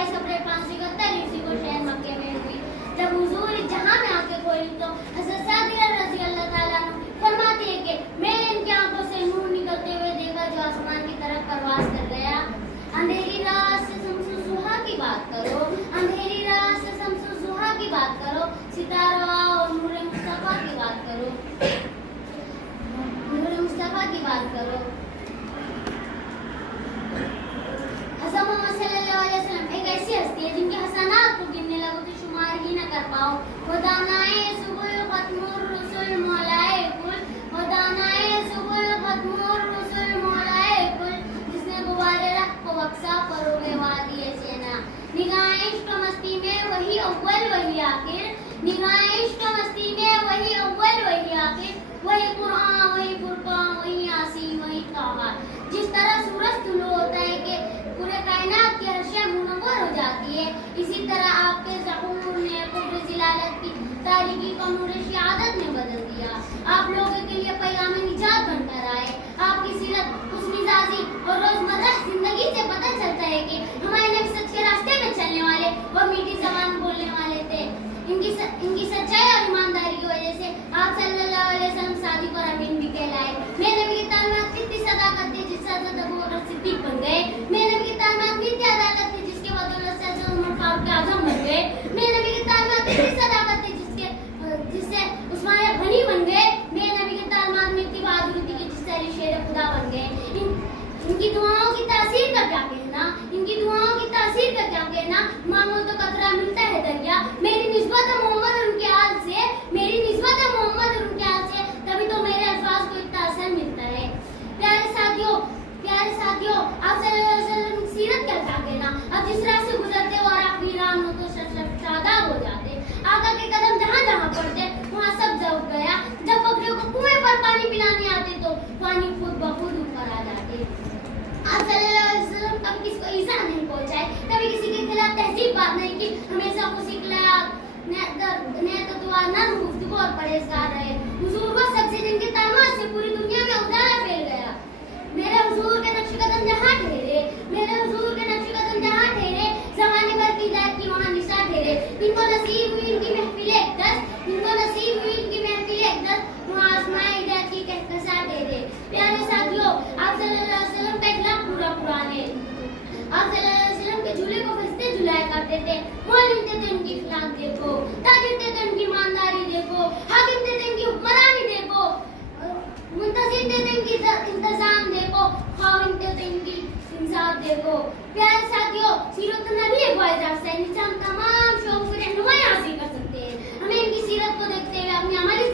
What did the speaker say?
22 अप्रैल 571 ईस्वी को शहर मक्के में हुई। जब हुजूर जहां में आंखें खोली तो हज़रत सादिया रज़ी अल्लाह ताला अन्हु फरमाती है कि मैंने इनकी आंखों से नूर निकलते हुए देखा जो आसमान की तरफ परवास कर गया। अंधेरी रात से शम्सु ज़ुहा की बात करो, अंधेरी रात से शम्सु ज़ुहा की बात करो, सितारा और नूर मुस्तफा की बात करो, नूर मुस्तफा की बात करो। हज़रत मोहम्मद सल्लल्लाहु अलैहि वसल्लम एक ऐसी हस्ती है जिनके हसनात को गिनने लगो तो शुमार ही न कर पाओ। खुदानाए सुबुल खत्मुर रसूल मौलाए कुल, खुदानाए सुबुल खत्मुर रसूल मौलाए कुल, जिसने गुबारे रख को बक्सा फरोगे वादी सेना। निगाह इश्क मस्ती में वही अव्वल वही आखिर, निगाह इश्क मस्ती में वही अव्वल वही आखिर, वही कुरान वही फुरकान वही यासीन वही तौहा। जिस तरह सूरज तुलू होता है कि पूरे कायनात की हर शय मुनव्वर हो जाती है, इसी तरह आपके ज़हूर ने कुफ्र ज़िलालत की तारीकी को नूर शहादत में बदल दिया। आप लोगों के लिए पैगाम निजात बनकर आए। आपकी सीरत, खुशमिजाजी और रोजमर्रा जिंदगी से पता चलता है कि हमारे नबी सच के रास्ते में चलने वाले और मीठी ज़बान बोलने वाले थे। इनकी सच्चाई और ईमानदारी की वजह से आप सल्लल्लाहु अलैहि वसल्लम सादिक और अमीन भी कहलाए। मेरे नबी की तालीमात इतनी सदाकत थी जिससे हज़रत अबू बकर सिद्दीक बन गए। मेरे नबी की तालीमात इतनी अदालत थी जिसके बदौलत से हज़रत उमर फारूक आज़म बन गए। मेरे नबी की तालीमात इतनी सदाकत थी जिससे उस्मान गनी बन गए। मेरे नबी की तालीमात में इतनी बहादुरी थी कि जिससे अली शेर खुदा बन गए। इनकी दुआओं की तासीर का क्या कहना, इनकी दुआओं की तासीर का क्या कहना। मांगो तो कतरा मिलता है दरिया। मेरी निस्बत मोहम्मद और उनके हाल से, मेरी निस्बत मोहम्मद और उनके हाल से, तभी तो मेरे अल्फाज को इतना असर मिलता है। प्यारे साथियों, आप सल्लल्लाहु अलैहि वसल्लम की सीरत का क्या कहना। अब जिस राह से गुजरते हो और आप वीरान हो तो शादाब हो जाते। आका के कदम जहाँ जहाँ पड़ते वहाँ सब जब गया। जब बकरियों को कुएं पर पानी पिलाने आते तो पानी खुद ब खुद ऊपर आ जाते। आप सल्लल्लाहु अलैहि वसल्लम कभी किसी को ईज़ा नहीं पहुंचाए, कभी किसी के खिलाफ तहजीब बात नहीं की, हमेशा खुशी नरम गुफ्तगू और परहेजगार रहे। हुजूर को सबसे जिनके तालीमात से पूरी दुनिया में उजाला फैल गया। मेरे हुजूर के नक्श कदम जहाँ ठहरे, मेरे हुजूर के नक्श कदम जहाँ ठहरे, ज़माने भर की हिदायत की वहाँ निशा ठहरे। इनको नसीब हुई इनकी महफिल अक़दस, इनको नसीब हुई इनकी महफिल अक़दस, वहाँ आसमाए हिदायत की कहकशा ठहरे। प्यारे साथियों, आप सल्लल्लाहु अलैहि वसल्लम का इखलाक पूरा कुरान है। आप सल्लल्लाहु अलैहि वसल्लम के झूले को फरिश्ते झुलाया करते थे। मौलिम थे तो उनकी इखलाक देखो, ताजिर थे तो उनकी ईमानदारी देखो, हाकिम थे तो उनकी हुक्मरानी देखो, मुंतज़िर थे तो इनकी इंतजाम देखो, खाविन थे तो इनकी इंसाफ देखो। प्यारे साथियों, सीरत नबी एक वाइज़ से हम तमाम शौक़ की रहनुमाई हासिल कर सकते हैं। हमें इनकी सीरत को देखते हुए अपनी अमली